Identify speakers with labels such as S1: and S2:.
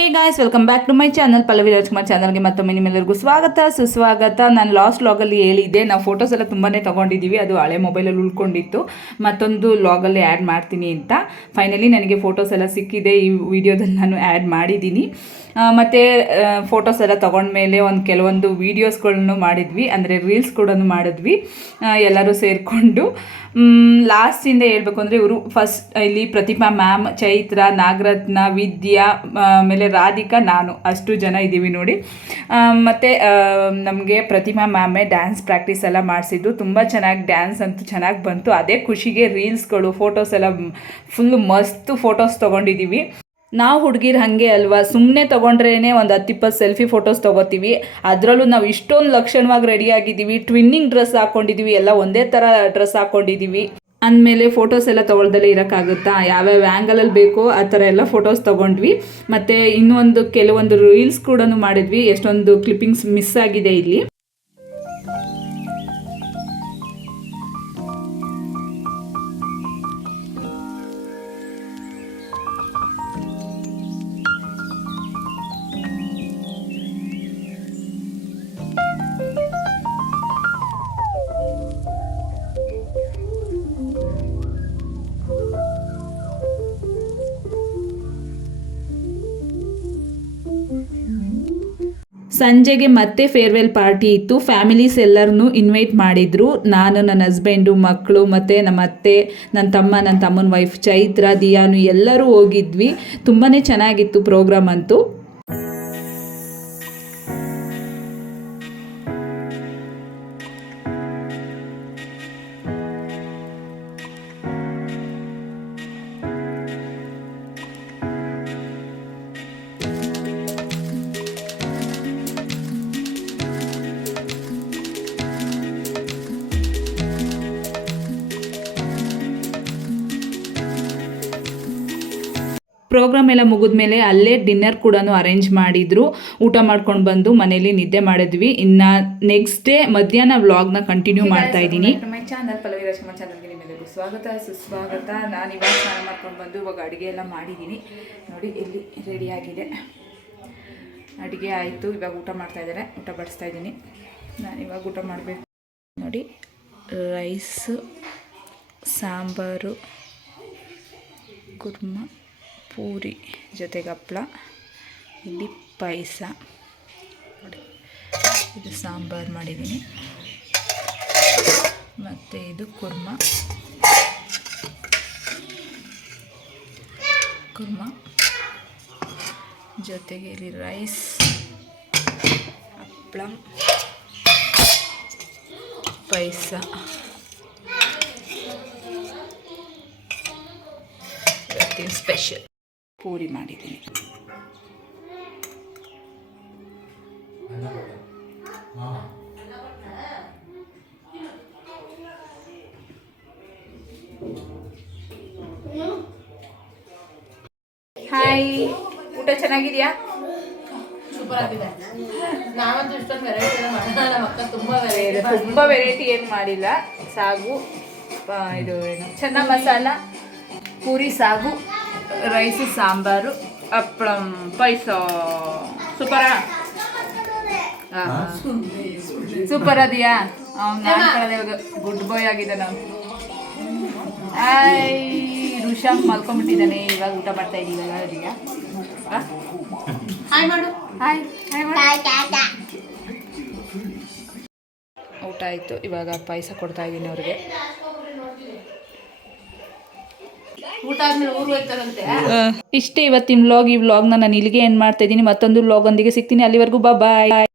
S1: Hey guys welcome back to my channel Pallavi Rajkumar ಚಾನಲ್ಗೆ ಮತ್ತೊಮ್ಮೆ ನಿಮ್ಮೆಲ್ಲರಿಗೂ ಸ್ವಾಗತ. ಸುಸ್ವಾಗತ. ನಾನು ಲಾಸ್ಟ್ ಲಾಗಲ್ಲಿ ಹೇಳಿದ್ದೆ. ನಾವು ಫೋಟೋಸ್ ಎಲ್ಲ ತುಂಬಾ ತೊಗೊಂಡಿದ್ದೀವಿ ಅದು ಹಳೆ ಮೊಬೈಲಲ್ಲಿ ಉಳ್ಕೊಂಡಿತ್ತು. ಮತ್ತೊಂದು ಲಾಗಲ್ಲಿ ಆ್ಯಡ್ ಮಾಡ್ತೀನಿ ಅಂತ. ಫೈನಲಿ ನನಗೆ ಫೋಟೋಸ್ ಎಲ್ಲ ಸಿಕ್ಕಿದೆ. ಈ ವಿಡಿಯೋದಲ್ಲಿ ನಾನು ಆ್ಯಡ್ ಮಾಡಿದ್ದೀನಿ. ಮತ್ತೆ ಫೋಟೋಸ್ ಎಲ್ಲ ತೊಗೊಂಡ್ಮೇಲೆ ಒಂದು ಕೆಲವೊಂದು ವೀಡಿಯೋಸ್ಗಳನ್ನು ಮಾಡಿದ್ವಿ, ಅಂದರೆ ರೀಲ್ಸ್ ಕೂಡ ಮಾಡಿದ್ವಿ ಎಲ್ಲರೂ ಸೇರಿಕೊಂಡು. ಲಾಸ್ಟಿಂದ ಹೇಳ್ಬೇಕು ಅಂದರೆ ಇವರು ಫಸ್ಟ್ ಇಲ್ಲಿ ಪ್ರತಿಮಾ ಮ್ಯಾಮ್ ಚೈತ್ರ, ನಾಗರತ್ನ, ವಿದ್ಯಾ ಆಮೇಲೆ ರಾಧಿಕಾ, ನಾನು, ಅಷ್ಟು ಜನ ಇದ್ದೀವಿ ನೋಡಿ. ಮತ್ತು ಮತ್ತೆ ನಮಗೆ ಪ್ರತಿಮಾ ಮ್ಯಾಮೇ ಡ್ಯಾನ್ಸ್ ಪ್ರಾಕ್ಟೀಸ್ ಎಲ್ಲ ಮಾಡಿಸಿದ್ದು. ತುಂಬ ಚೆನ್ನಾಗಿ ಡ್ಯಾನ್ಸ್ ಅಂತೂ ಚೆನ್ನಾಗಿ ಬಂತು. ಅದೇ ಖುಷಿಗೆ ರೀಲ್ಸ್ಗಳು ಫೋಟೋಸ್ ಎಲ್ಲ ಫುಲ್ ಮಸ್ತ್ ಫೋಟೋಸ್ ತೊಗೊಂಡಿದ್ದೀವಿ ನಾವು ಹುಡುಗಿರು ಹಾಗೆ ಅಲ್ವಾ? ಸುಮ್ಮನೆ ತೊಗೊಂಡ್ರೇ ಒಂದು ಹತ್ತಿಪ್ಪತ್ತು ಸೆಲ್ಫಿ ಫೋಟೋಸ್ ತೊಗೋತೀವಿ. ಅದರಲ್ಲೂ ನಾವು ಇಷ್ಟೊಂದು ಲಕ್ಷಣವಾಗಿ ರೆಡಿ ಆಗಿದ್ದೀವಿ. ಟ್ವಿನ್ನಿಂಗ್ ಡ್ರೆಸ್ ಹಾಕ್ಕೊಂಡಿದ್ದೀವಿ ಎಲ್ಲ ಒಂದೇ ಥರ ಡ್ರೆಸ್ ಹಾಕ್ಕೊಂಡಿದ್ದೀವಿ ಅಂದಮೇಲೆ ಫೋಟೋಸ್ ಎಲ್ಲ ತೊಗೊಳ್ದಲ್ಲೇ ಇರೋಕ್ಕಾಗುತ್ತಾ? ಯಾವ್ಯಾವ ಆ್ಯಂಗಲಲ್ಲಿ ಬೇಕೋ ಆ ಥರ ಎಲ್ಲ ಫೋಟೋಸ್ ತೊಗೊಂಡ್ವಿ. ಮತ್ತು ಇನ್ನೊಂದು ಕೆಲವೊಂದು ರೀಲ್ಸ್ ಕೂಡ ಮಾಡಿದ್ವಿ. ಎಷ್ಟೊಂದು ಕ್ಲಿಪ್ಪಿಂಗ್ಸ್ ಮಿಸ್ ಆಗಿದೆ ಇಲ್ಲಿ. ಸಂಜೆಗೆ ಮತ್ತೆ ಫೇರ್ವೆಲ್ ಪಾರ್ಟಿ ಇತ್ತು. ಫ್ಯಾಮಿಲೀಸ್ ಎಲ್ಲರನ್ನೂ ಇನ್ವೈಟ್ ಮಾಡಿದ್ರು. ನಾನು, ನನ್ನ ಹಸ್ಬೆಂಡು, ಮಕ್ಕಳು ಮತ್ತು ನಮ್ಮ ಅತ್ತೆ, ನನ್ನ ತಮ್ಮ, ನನ್ನ ತಮ್ಮನ ವೈಫ್ ಚೈತ್ರ, ದಿಯಾನು ಎಲ್ಲರೂ ಹೋಗಿದ್ವಿ. ತುಂಬಾ ಚೆನ್ನಾಗಿತ್ತು ಪ್ರೋಗ್ರಾಮ್ ಅಂತೂ. ಪ್ರೋಗ್ರಾಮ್ ಎಲ್ಲ ಮುಗಿದ್ಮೇಲೆ ಅಲ್ಲೇ ಡಿನ್ನರ್ ಕೂಡ ಅರೇಂಜ್ ಮಾಡಿದ್ರು. ಊಟ ಮಾಡ್ಕೊಂಡು ಬಂದು ಮನೇಲಿ ನಿದ್ದೆ ಮಾಡಿದ್ವಿ. ಇನ್ನು ನೆಕ್ಸ್ಟ್ ಡೇ ಮಧ್ಯಾಹ್ನ ವ್ಲಾಗ್ನ ಕಂಟಿನ್ಯೂ ಮಾಡ್ತಾ ಇದ್ದೀನಿ. ಮೈ ಚಾನಲ್ ಪಲ್ಲವಿ ರಾಜ್ಕುಮಾರ್ ಚಾನಲ್ಗೆ ನಿಮ್ಮೆಲ್ಲರಿಗೂ ಸ್ವಾಗತ ಸುಸ್ವಾಗತ. ನಾನು ಇವಾಗ ಸ್ನಾನ ಮಾಡ್ಕೊಂಡು ಬಂದು ಇವಾಗ ಅಡುಗೆ ಎಲ್ಲ ಮಾಡಿದ್ದೀನಿ. ನೋಡಿ ಎಲ್ಲಿ ರೆಡಿಯಾಗಿದೆ ಅಡುಗೆ ಆಯಿತು. ಇವಾಗ ಊಟ ಮಾಡ್ತಾ ಇದ್ದಾರೆ. ಊಟ ಬಡಿಸ್ತಾ ಇದ್ದೀನಿ. ನಾನು ಇವಾಗ ಊಟ ಮಾಡಬೇಕು. ನೋಡಿ ರೈಸು ಸಾಂಬಾರು ಕುರ್ಮ. ಪೂರಿ ಜೊತೆಗೆ ಹಪ್ಪಳ ಇಲ್ಲಿ ಪಾಯಸ. ನೋಡಿ, ಇದು ಸಾಂಬಾರು ಮಾಡಿದ್ದೀನಿ. ಮತ್ತು ಇದು ಕುರ್ಮ. ಕುರ್ಮ. ಜೊತೆಗೆ ಇಲ್ಲಿ ರೈಸ್ ಹಪ್ಪಳ ಪಾಯಸ. ಸ್ಪೆಷಲ್. ಪೂರಿ ಮಾಡಿದ್ದೀನಿ. ಹಾಯ್ ಊಟ ಚೆನ್ನಾಗಿದೆಯಾ?
S2: ಸೂಪರ್ ಆಗಿದೆ ನಾವಂತೂ ಇಷ್ಟೊಂದು ವೆರೈಟಿ ಎಲ್ಲ ಮಾಡೋಣ ನಮ್ಮ ಅಕ್ಕ ತುಂಬಾ ವೆರೈಟಿ
S1: ತುಂಬ ವೆರೈಟಿ ಏನು ಮಾಡಿಲ್ಲ. ಸಾಗು ಇದು ಏನು ಚೆನ್ನ ಮಸಾಲ ಪೂರಿ ಸಾಗು. ರೈಸು ಸಾಂಬಾರು ಅಪ್ಪಳಂ ಪಾಯಸ. ಸೂಪರ? ಸೂಪರ್ ಅದಿಯಾ? ಅವ್ನು ಗುಡ್ ಬಾಯ್ ಆಗಿದೆ ನಾವು ಆಯ್ ಋಷಾ ಮಲ್ಕೊಂಡ್ಬಿಟ್ಟಿದ್ದಾನೆ. ಇವಾಗ ಊಟ ಮಾಡ್ತಾ ಇದ್ದೀವಿ ಅವರಿಗೆ
S2: ಹಾಯ್ ಮಾಡು.
S1: ಹಾಯ್ ಹಾಯ್ ಊಟ ಆಯಿತು. ಇವಾಗ ಪಾಯಸ ಕೊಡ್ತಾ ಇದ್ದೀನಿ ಅವ್ರಿಗೆ. ಇಷ್ಟೇ ಇವತ್ತಿನ ವ್ಲಾಗ್ ಈ ವ್ಲಾಗ್ನ ನಾನು ಇಲ್ಲಿಗೆ ಏನ್ ಮಾಡ್ತಾ ಇದ್ದೀನಿ. ಮತ್ತೊಂದು ವ್ಲಾಗ್ ಒಂದಿಗೆ ಸಿಗ್ತೀನಿ. ಅಲ್ಲಿವರೆಗೂ ಬಾಯ್